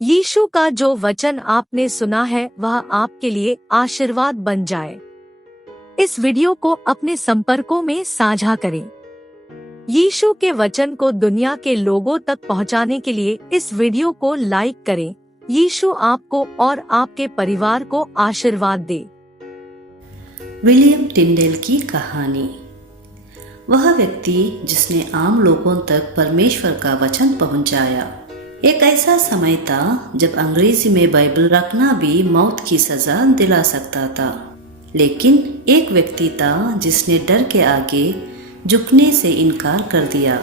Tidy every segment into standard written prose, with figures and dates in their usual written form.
यीशु का जो वचन आपने सुना है वह आपके लिए आशीर्वाद बन जाए। इस वीडियो को अपने संपर्कों में साझा करें। यीशु के वचन को दुनिया के लोगों तक पहुंचाने के लिए इस वीडियो को लाइक करें। यीशु आपको और आपके परिवार को आशीर्वाद दे। विलियम टिंडेल की कहानी। वह व्यक्ति जिसने आम लोगों तक परमेश्वर का वचन पहुंचाया। एक ऐसा समय था जब अंग्रेजी में बाइबल रखना भी मौत की सजा दिला सकता था, लेकिन एक व्यक्ति था जिसने डर के आगे झुकने से इनकार कर दिया।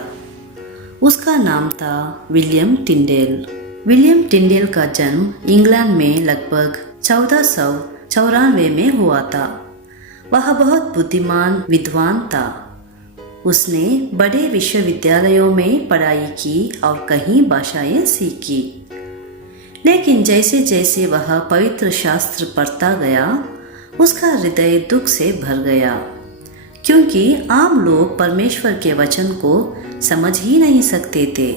उसका नाम था विलियम टिंडेल। विलियम टिंडेल का जन्म इंग्लैंड में लगभग 1494 में हुआ था। वह बहुत बुद्धिमान विद्वान था। उसने बड़े विश्वविद्यालयों में पढ़ाई की और कई भाषाएं सीखी, लेकिन जैसे जैसे वह पवित्र शास्त्र पढ़ता गया, उसका हृदय दुख से भर गया, क्योंकि आम लोग परमेश्वर के वचन को समझ ही नहीं सकते थे।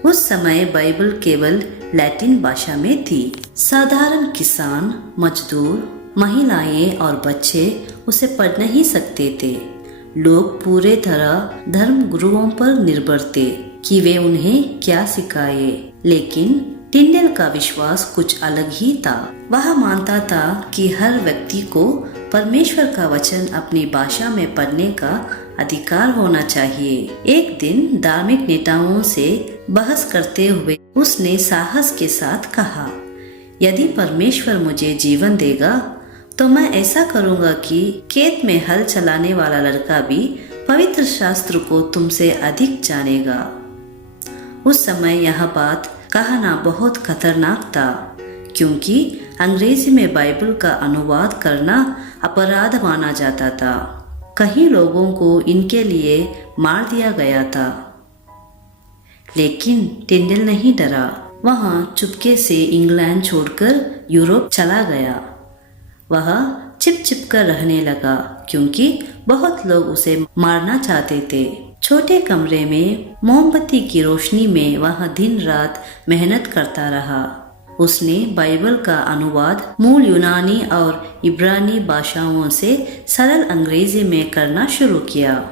उस समय बाइबल केवल लैटिन भाषा में थी। साधारण किसान, मजदूर, महिलाएं और बच्चे उसे पढ़ नहीं सकते थे। लोग पूरे तरह धर्म गुरुओं पर निर्भर थे कि वे उन्हें क्या सिखाए, लेकिन टिंडेल का विश्वास कुछ अलग ही था। वह मानता था कि हर व्यक्ति को परमेश्वर का वचन अपनी भाषा में पढ़ने का अधिकार होना चाहिए। एक दिन धार्मिक नेताओं से बहस करते हुए उसने साहस के साथ कहा, यदि परमेश्वर मुझे जीवन देगा तो मैं ऐसा करूंगा कि खेत में हल चलाने वाला लड़का भी पवित्र शास्त्र को तुमसे अधिक जानेगा। उस समय यह बात कहना बहुत खतरनाक था, क्योंकि अंग्रेजी में बाइबल का अनुवाद करना अपराध माना जाता था। कई लोगों को इनके लिए मार दिया गया था, लेकिन टिंडेल नहीं डरा। वहां चुपके से इंग्लैंड छोड़कर यूरोप चला गया। वह छिप कर रहने लगा, क्योंकि बहुत लोग उसे मारना चाहते थे। छोटे कमरे में मोमबत्ती की रोशनी में वह दिन रात मेहनत करता रहा। उसने बाइबल का अनुवाद मूल यूनानी और इब्रानी भाषाओं से सरल अंग्रेजी में करना शुरू किया।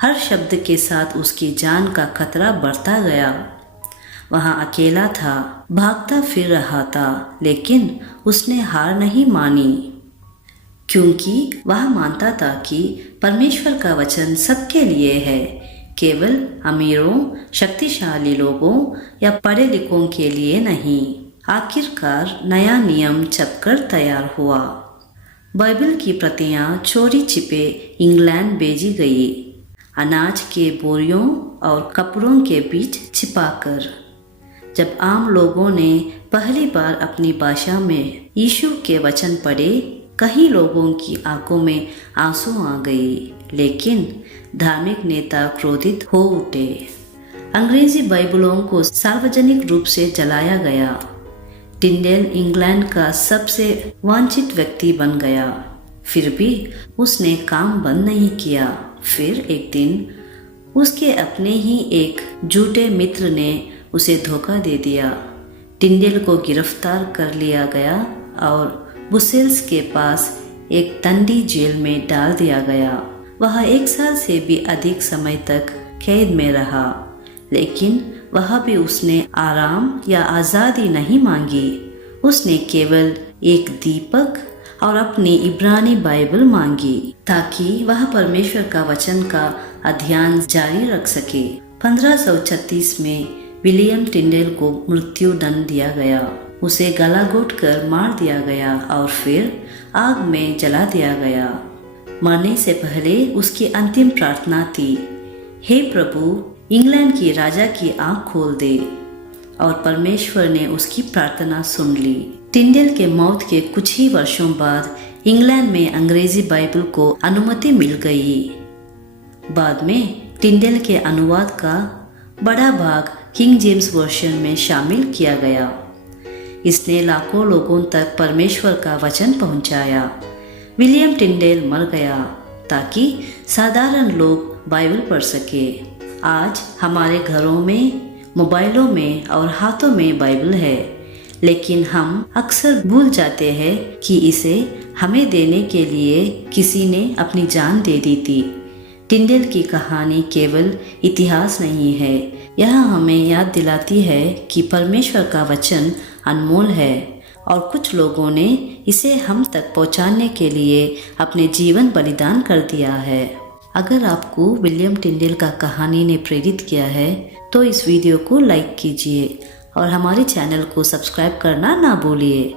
हर शब्द के साथ उसकी जान का खतरा बढ़ता गया। वह अकेला था, भागता फिर रहा था, लेकिन उसने हार नहीं मानी, क्योंकि वह मानता था कि परमेश्वर का वचन सबके लिए है, केवल अमीरों, शक्तिशाली लोगों या पढ़े लिखों के लिए नहीं। आखिरकार नया नियम छपकर तैयार हुआ। बाइबल की प्रतियां चोरी छिपे इंग्लैंड भेजी गई, अनाज के बोरियों और कपड़ों के बीच छिपाकर। जब आम लोगों ने पहली बार अपनी भाषा में यीशु के वचन पढ़े, कई लोगों की आंखों में आंसू आ गए, लेकिन धार्मिक नेता क्रोधित हो उठे। अंग्रेजी बाइबलों को सार्वजनिक रूप से जलाया गया। टिंडेल इंग्लैंड का सबसे वांछित व्यक्ति बन गया। फिर भी उसने काम बंद नहीं किया। फिर एक दिन उसके अपने ही एक झूठे मित्र ने उसे धोखा दे दिया। टिंडेल को गिरफ्तार कर लिया गया और ब्रुसेल्स के पास एक ठंडी जेल में डाल दिया गया। वह 1 साल से भी अधिक समय तक कैद में रहा, लेकिन वह भी उसने आराम या आज़ादी नहीं मांगी। उसने केवल एक दीपक और अपनी इब्रानी बाइबल मांगी, ताकि वह परमेश्वर का वचन का अध्ययन जारी रख सके। 1536 में विलियम टिंडेल को मृत्यु दंड दिया गया। उसे गला घोंटकर मार दिया गया और फिर आग में जला दिया गया। मरने से पहले उसकी अंतिम प्रार्थना थी, हे प्रभु, इंग्लैंड की राजा की आंख खोल दे। और परमेश्वर ने उसकी प्रार्थना सुन ली। टिंडेल के मौत के कुछ ही वर्षों बाद इंग्लैंड में अंग्रेजी बाइबल को अनुमति मिल गई। बाद में टिंडेल के अनुवाद का बड़ा भाग किंग जेम्स वर्जन में शामिल किया गया। इसने लाखों लोगों तक परमेश्वर का वचन पहुंचाया। विलियम टिंडेल मर गया ताकि साधारण लोग बाइबल पढ़ सके। आज हमारे घरों में मोबाइलों में और हाथों में बाइबल है, लेकिन हम अक्सर भूल जाते हैं कि इसे हमें देने के लिए किसी ने अपनी जान दे दी थी। टिंडेल की कहानी केवल इतिहास नहीं है, यह हमें याद दिलाती है कि परमेश्वर का वचन अनमोल है और कुछ लोगों ने इसे हम तक पहुंचाने के लिए अपने जीवन बलिदान कर दिया है। अगर आपको विलियम टिंडेल का कहानी ने प्रेरित किया है तो इस वीडियो को लाइक कीजिए और हमारे चैनल को सब्सक्राइब करना ना भूलिए।